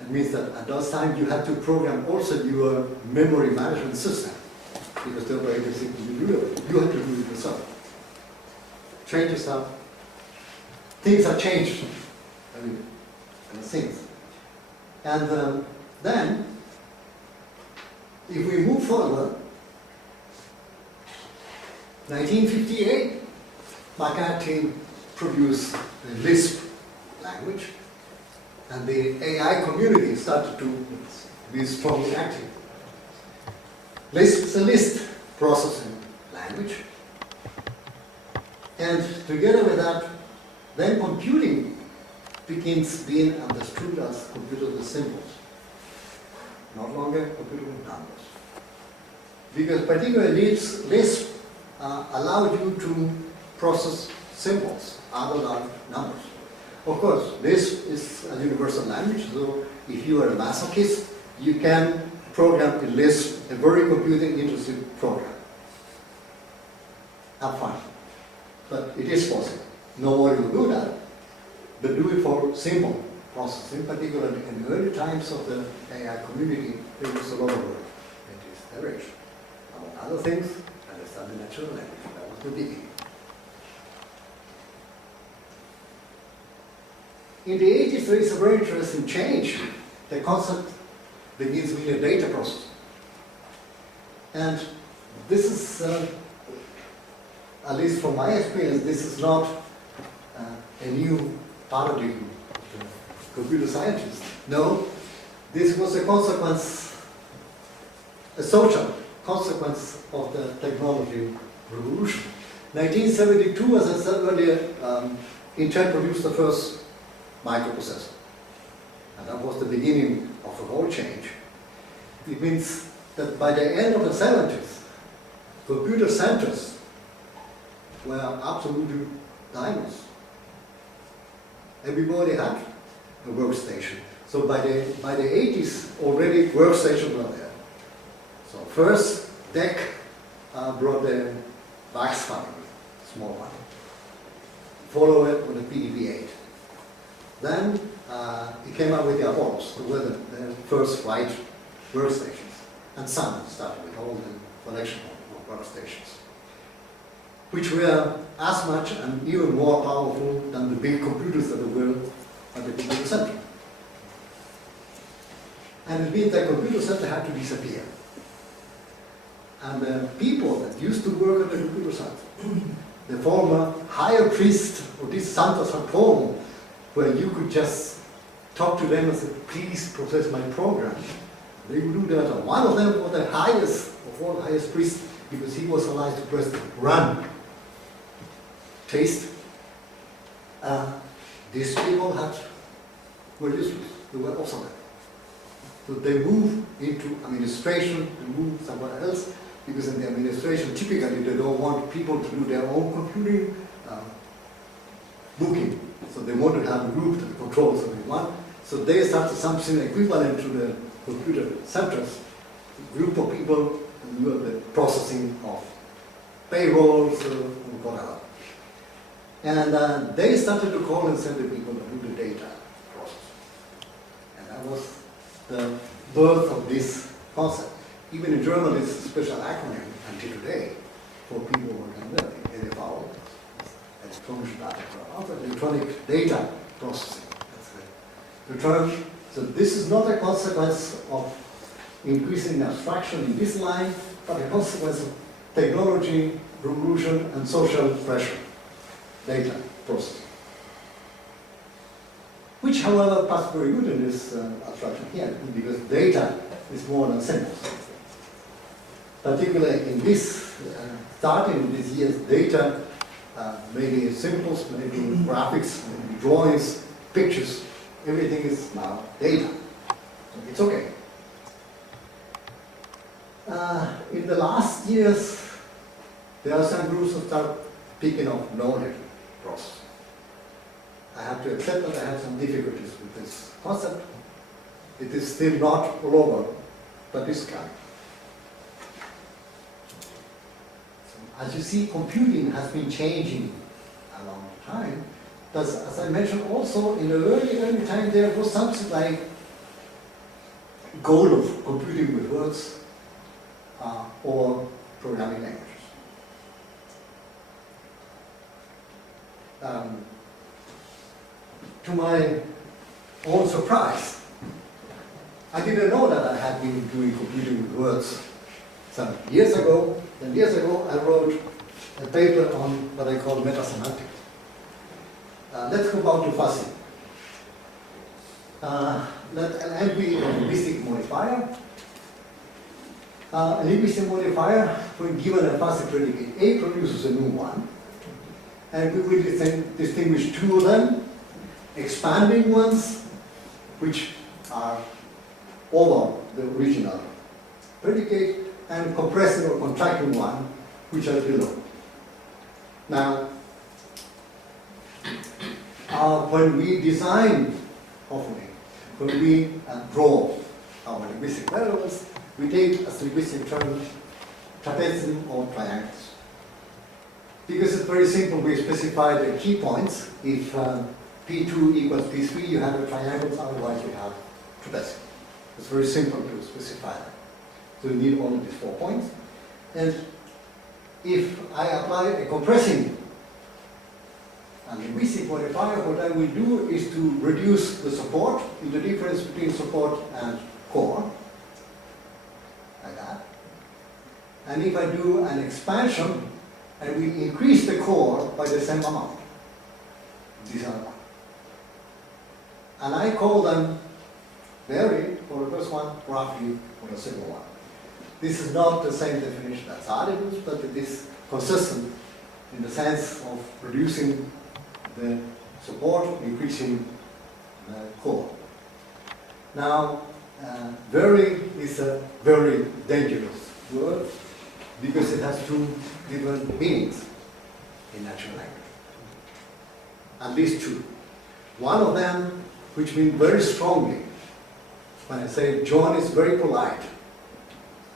It means that at those times you had to program also your memory management system, because the operating system you do it. You have to do it yourself. Change stuff. Things have changed. I mean, things. And then, if we move forward, 1958, McCarthy produced the Lisp language, and the AI community started to be strongly active. Lisp is a list processing language, and together with that, then computing begins being understood as computer with symbols, not longer computer with numbers. Because particularly Lisp allowed you to process symbols other than numbers. Of course, Lisp is a universal language, so if you are a masochist, you can program in Lisp, a very computing intensive program. Have fun. But it is possible. Nobody will do that. But do it for symbol processing, particularly in the early times of the AI community, there was a lot of work in this direction. Among other things, understand the natural language. That was the beginning. In the 80s, there is a very interesting change. The concept begins with a data processing. And this is, at least from my experience, this is not a new paradigm of the computer scientists. No, this was a consequence, a social consequence of the technology revolution. 1972, as I said earlier, Intel produced the first microprocessor. And that was the beginning of a whole change. It means that by the end of the 70s, computer centers were absolutely diamonds. Everybody had a workstation. So by the 80s, already workstations were there. So first, DEC brought the VAX family, small one. Follow it with the PDB-8. Then it came out with the Apollos, who were the first flight workstations. And Sun started with all the collection of workstations, which were as much and even more powerful than the big computers that were at the computer center. And it means that computer center had to disappear. And the people that used to work at the computer center, the former higher priest of this Santa Saturno, where you could just talk to them and say, please process my program. They would do that. And one of them was the highest of all highest priests, because he was allowed to press the run. Taste. These people were useless. They were obsolete. So they moved into administration and moved somewhere else, because in the administration, typically they don't want people to do their own computing booking. So they want to have a group that controls everyone. So they started something equivalent to the computer centers, a group of people who do the processing of payrolls or whatever. And they started to call and send the people to do the data process. And that was the birth of this concept. Even in German, it's a special acronym until today for people who can learn EDV, electronic data processing. That's the term. So this is not a consequence of increasing abstraction in this line, but a consequence of technology, revolution, and social pressure. Data processing. Which, however, passed very good in this abstraction here, because data is more than symbols. Particularly in this, starting in this year's data, maybe symbols, maybe graphics, maybe drawings, pictures, everything is now data. So it's okay. In the last years, there are some groups that start picking up knowledge processing. I have to accept that I have some difficulties with this concept. It is still not all over, but it's coming. As you see, computing has been changing a long time. As I mentioned also, in the early time, there was something like goal of computing with words or programming languages. To my own surprise, I didn't know that I had been doing computing with words some years ago. 10 years ago, I wrote a paper on what I call meta-semantics. Let's go back to fuzzy. Let L be a linguistic modifier. A linguistic modifier, when given a fuzzy predicate A, produces a new one. And we will distinguish two of them, expanding ones, which are over the original predicate, and compressing or contracting one, which are below. Now, when we design, hopefully, when we draw our linguistic variables, we take as linguistic term trapezium or triangles. Because it's very simple, we specify the key points. If P2 equals P3, you have the triangles, otherwise you have trapezium. It's very simple to specify that. So you need only these 4 points. And if I apply a compressing linguistic modifier, what I will do is to reduce the support, in the difference between support and core, like that. And if I do an expansion, I will increase the core by the same amount. These are one. And I call them vary for the first one, roughly for the second one. This is not the same definition as additive, but it is consistent in the sense of reducing the support, increasing the core. Now, vary is a very dangerous word because it has two different meanings in natural language. At least two. One of them, which means very strongly, when I say John is very polite,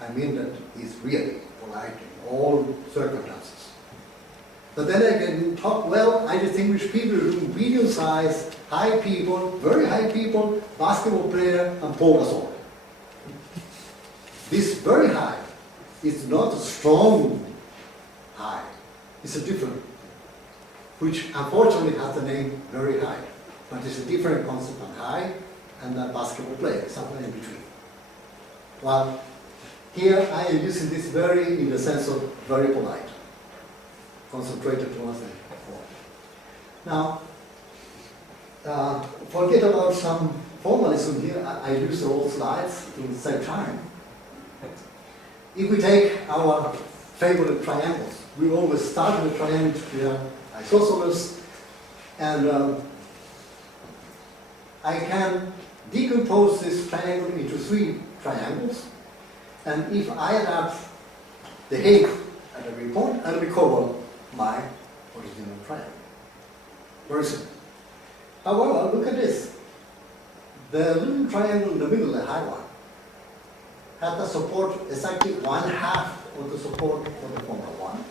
I mean that he's really polite in all circumstances. But then I can talk, well, I distinguish people who medium-sized, high people, very high people, basketball player, and polar sort. This very high is not a strong high. It's a different, which unfortunately has the name very high. But it's a different concept than high and a basketball player, somewhere in between. Well, here I am using this very in the sense of very polite, concentrated towards the form. Now, forget about some formalism here. I use the old slides to save time. If we take our favorite triangles, we always start with a triangle here, isosceles, and I can decompose this triangle into 3 triangles, and if I adapt the height at every point, I'll recover my original triangle. Very simple. However, look at this. The little triangle in the middle, the high one, has the support exactly 1/2 of the support for the former one.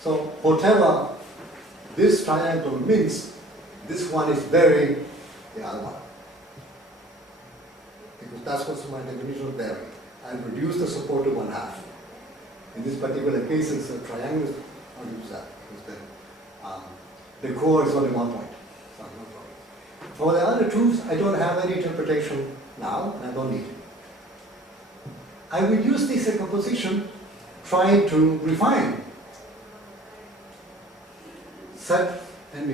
So whatever this triangle means, this one is very the other one. Because that's what's my definition of vary. I reduce the support to 1/2. In this particular case, it's a triangle. I'll use that because the core is only 1 point. So no problem. For the other twos, I don't have any interpretation now, and I don't need it. I will use this decomposition trying to refine set and